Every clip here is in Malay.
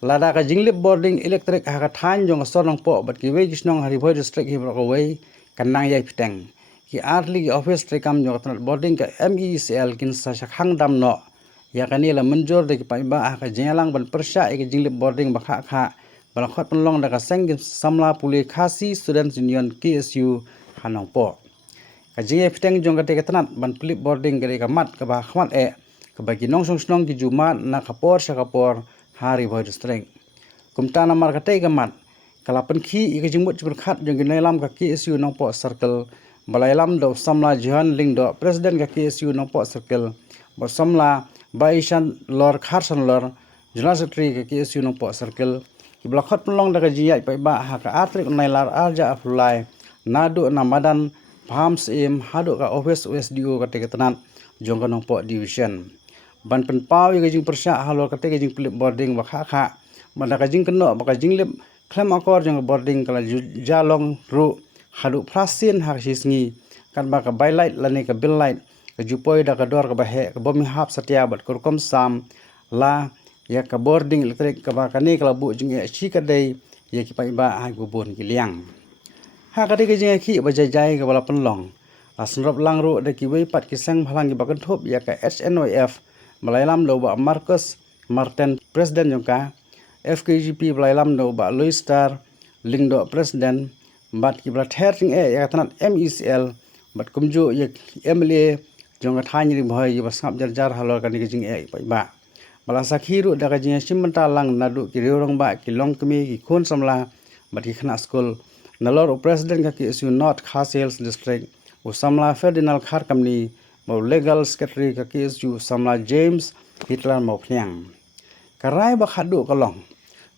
lada ka jinglip boarding electric ha ka than jong sorong po bat ki wei gisnong hari boy district hi bro wei kanang yai piteng ki arli ki office trekam jong tanat boarding ka MECL kin sa shakhang dam no ya kani la menjor de ki pai ba ha ka jelang ban persya ki jinglip boarding ba kha kha bala khot penlong da ka seng samla puli khasi students union KSU hanong po ka jinge piteng jong ka te tanat ban flip boarding gari ka mat ka ba khmat e ka ba ki nong song snong ki jumat na kapor sha kapor hari boy district kumta na mar katai gamat kalapan khi ika jingmut jibur khat jong ginailam ka KSU nong po circle balailam do samla jihan ling do president ka KSU nong po circle bo samla baishan lor kharsan lor general secretary ka KSU nong po circle ki blakhat pelong da ka jiyai pai ba ha ka atrik nailar arja afulai nadu na madan phams em hadu ka office USDO ka teketanan jong ka nong po division ban pen pau ye jing persya halor kate jing flip boarding ba kha kha manda ka jing keno ba ka jing lip klem akor jing boarding kala jalong ru hadu prasin ha sisngi kan ba ka bylight lani ka bill light ka jupoi da ka dor ka ba he ka bomi hap satya bat kurkom sam la ya ka boarding electric ka ba ka ni kala bu jing chi ka dei ye ki pai ba ha gu bon ki liang ha ka de jing khi ba jai jai ka bala penlong asnrop lang ru de ki wei pat ki sang phalang ki ba kan thop ya ka HNOF Malailam do ba Marcus Martin President jongka FKGP Malailam do ba Louis Star Ling do President bat ki bla thering ya tanat MECL bat kumju ye MLA jonga thanyri bhai ba sap jar jar halor kan jing pai ba bala sakhiru da ka jing simanta lang nadu ki reurong ba ki long kmi ki khon samla bat ki khana school nalor President ka KSU North Khasels District usamla Ferdinand Khar kamni legal secretary ka KSU samla James Hitler Moknyang karai ba khadu kalong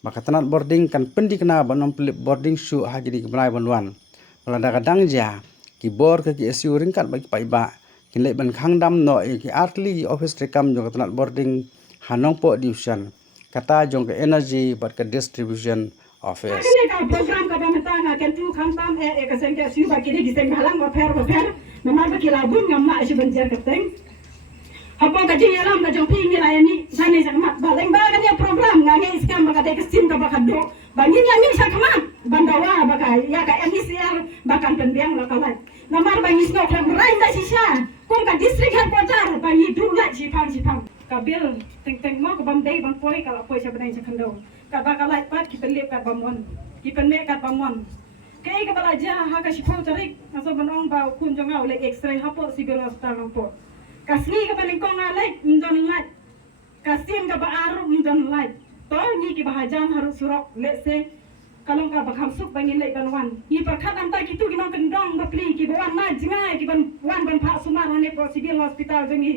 ba katanat boarding kan pendi kena banom flip boarding shoe ha jadi kebrai banwan balada kadang ja ki bor ka KSU ringkat bagi pai ba kinlai ban khangdam no ki artli office rekam jong katanat boarding hanong po division kata jong ka energy bat ka distribution office ka program ka bamatanga kan tu khangdam ka seng KSU ba kini giseng halang ba fer namar ba kilabun ngamma si banjar kateng apa ka jing yalam ka jong pi ngi layani sane sakmat baleng ba ka dia program ngange iskam ba ka de kestim ka ba ka do bangin yang ni sakmat bandawa ba ka ya ka MECL ba kan pendiang la kalai namar bangis no klam rai da sisa kum ka district headquarter bangi du la si phang ka bil teng mo ka bam dei bang poi ka poi sa banai sakando ka ba ka lai pat ki pelip ka bamon ki penme ka bamon kay ka bala ja ha ka sipaw tarik aso banong ba kun jonga ule x-ray hapo siguro hospital po kasni ka paling kong alay ndon light kasim ka ba aro ndon light to ni ki bahajan harus surok lese kalong ka bakhamsuk bangin lay banwan ni perkhat anta kitu ginong kendong ba pli ki bawan na jingai ki ban wan ban pha sumar hane po civil hospital jengi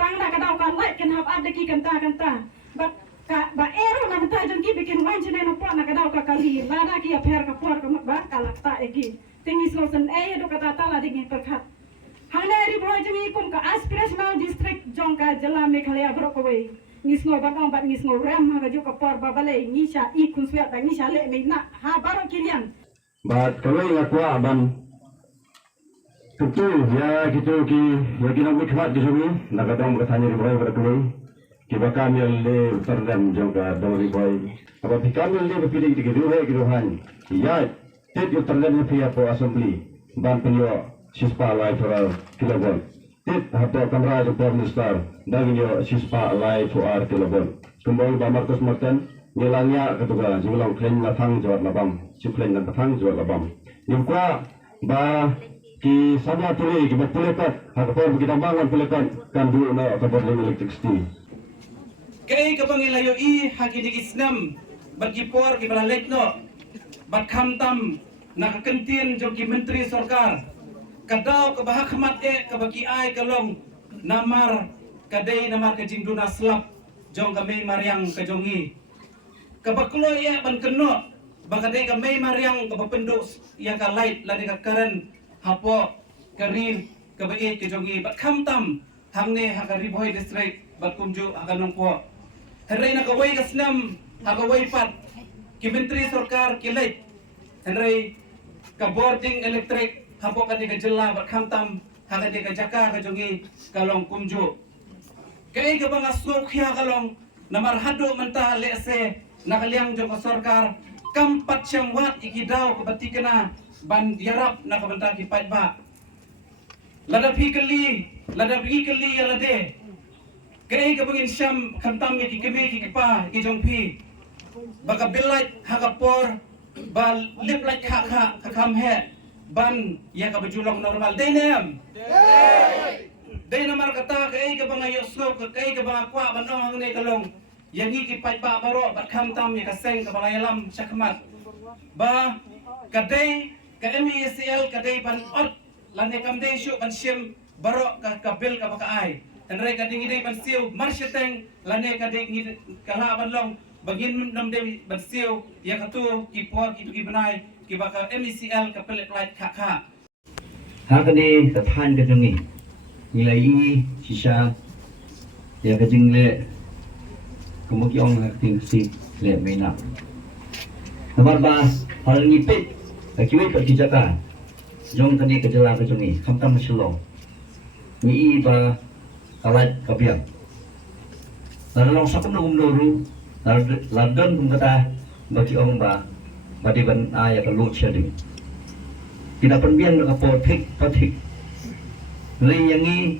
tang na ka daw ka light kan hab ad ki kanta but ka ba ero na mata jong ki bikin wan chine no po na kadaw ka kali lada ki affair ka por ka ba kalak ta eki tingi sosen do kata tala dingi perkhat hane ri boy jemi kum ka aspirational district jong ka jala meghalaya bro ko wei nisno ba kong ba nisno ram ha jo ka por ba bale nisha I kun suat ba nisha le me na ha baro kilian ba kawai la kwa ban tutu ya gitu ki ya kina mikhat di sini nak kadang bertanya ri boy berkawai kiba kamil le terdam jangka dawri boy apa kamil le berpilih di kedua keduhan ya tet yo terdam via po assembly ban penyo sispa live for kilobon tet hapo kamera jo por minister dan yo sispa live for kilobon kembali ba Marcus Martin nilangnya ketuga jumlah klaim latang jawab labam suplain dan latang jawab labam yang kwa ba ki sama tuli ki betulekat hakapor kita bangun pulekat kan dulu na kapor electricity kay kapangilayo hagini isnam bagipor ki balalek no bagkamtam nakakantin jong ki menteri sarkar kadaw kabahakmat kabaki ay kalong namar kaday namar kajingduna slap jong kamay maryang kajongi kabakloy ban keno bakaday kamay maryang kabapendo ya ka light ladi ka karen hapo karin kabai kajongi bagkamtam hangne hakariboy district bagkumju hakanong po Henry nakaway kasnam hakaway pat ki menteri sarkar kilay Henry ka boarding electric hapo kadi ka jela bakhamtam hakadi ka jaka ka jongi kalong kumju kay ka banga sokya kalong namarhado manta lese nakaliang jong ka sarkar kampat siyang wat ikidaw kabati kana ban yarap na kabanta ki ba ladapi kali yalade kay kabangin siyam kantam ki kami ki pa ki jong pi baka bilait hakapor bal liplait kha kam he ban ya ka bajulong normal denem day na markata kay ka bang ayosno kay ka bang kwa banong ang ne kalong yangi ki pa baro bat kam tam ya kaseng ka balayalam syakmat ba kaday ka MECL kaday ban ot lane kam day syu ban sim baro ka bil ka bakaay tanray kading day ban siu marsyeteng lane kaday kala ban long bagin nam day ban siu ya katu ki po ki banay ki baka MECL ka pelet light kha hakani kathan ka jangi nilai sisa ya ka jingle kemudian aktif si le mena nomor bas hal ni pet akiwe ka kijaka jong tani ka jala ka jongi kamtam selo ni ba kalat kabiang lalu sakam nungum noru ladon kum kata bagi ong ba badi ban aya ka lut shading tidak penbiang ka potik patik Lei yang ni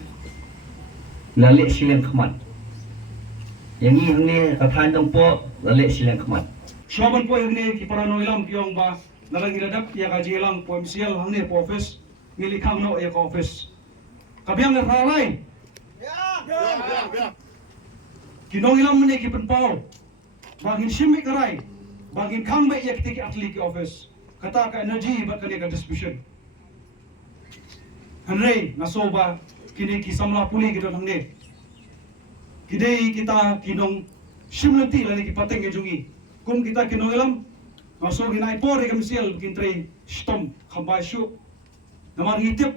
lalek silang kemat. Yang ni hang ni kathan tong po lalek silang kemat. Shaban po yang ni ki parano ilam piong ba nalang iradap ya ka jilang po MCL hang ni po office mili kang no ya ka office. Kabiang na ralay. Kinong ilam ni ki penpau. Bangin simik karai. Bangin kang ba ya ki atli ki office. Kata ka energy ba ka distribution. Henry nasoba kini kisamla puli kita hangde kidei kita kinong simlenti lani ki pateng ke jungi kum kita kinong ilam naso ginai por ke misial kintre stom khambai shu namar hitip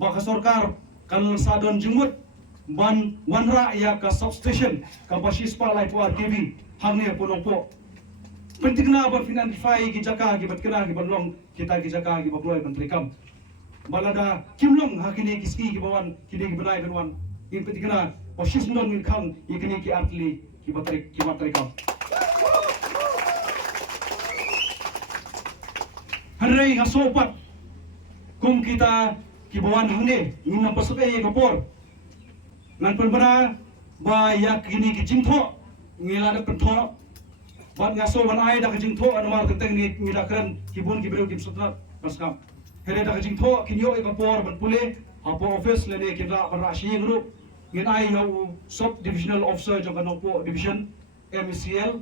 baka sarkar kanal sadon jumut ban wanra ya ka substation ka basis pa lai po TV hangne punong po pentingna ban finanfai ki jaka ki batkena ki banlong kita ki jaka ki bakloi bantrikam balada kimlong hakini kiski ki bawan kini ki banai banwan in petikana osis non min khang ikini ki artli ki batrik kam harai ngasopat kum kita ki bawan hangne min napasuk e kapor nan penbana ba yak kini ki jingtho ngilada pentho bat ngaso ban ai da ki jingtho anmar keteng ni ngidakran kibun ki breu ki sutrat paskam Hele dah kajing thok kinyo ekapor berpulih apa office lene kita berasi group ngin ai yo sub divisional officer jong kanopo division MECL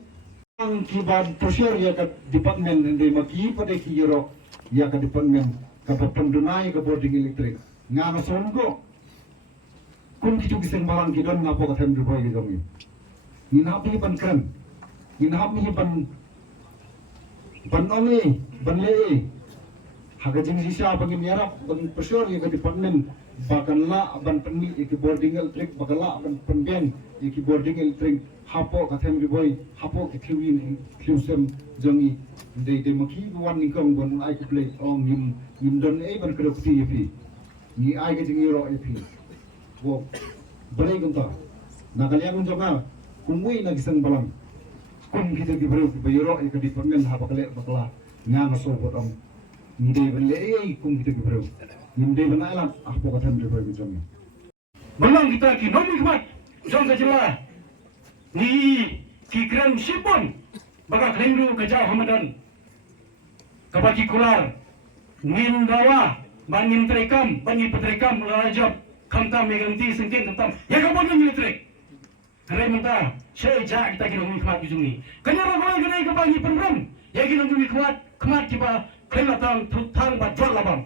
ang kiban pressure ya ka department hindi maki pada ki euro ya ka department ka pendunai ka boarding electric ngana songo kun kitu kiseng barang kidon ngapo ka them boy gidong ni napi pan kran ni napi pan ongi ban le Hagajing sisa bagi miarap bagi pressure yang ke department bahkan la ban penmi iki boarding electric bahkan la ban pengen iki boarding electric hapo kathem riboy hapo ke kliwin kliwsem jongi de maki wan ningkong bon ai ke play ong nim don e ban kro pti ni ai ke jing euro ep wo balai gunta nakaliang jonga kumui na gisang balang kum kita di bro euro ke department hapo kale bakla ngana so botong Nidai berlei kum kita berau. Nidai benalam apa kata mereka berjumpa. Belang kita ki nomi khmat jong ka jela ni ki kran sipon baka klendu ka jaw hamadan kabaki kular nin dawa banin trekam bani petrekam rajab kamtam meganti sengken kamtam ya ka bon militrik kare menta sei ja kita ki nomi khmat jung ni kanya ra goi gane ka bani penram ya ki nomi khmat ki ba Kelatang thang ba jol labam.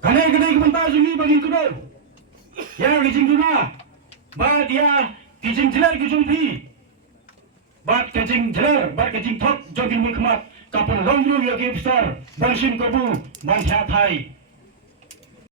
Kanai kanai kemanta suni bagi kudo. Ya kijing tuna. Ba dia kijing jelar kijung pi. Ba kijing jelar, ba kijing thok jogin mun khamat. Kapun longru ya ke besar. Bangsim kabu, bang thai.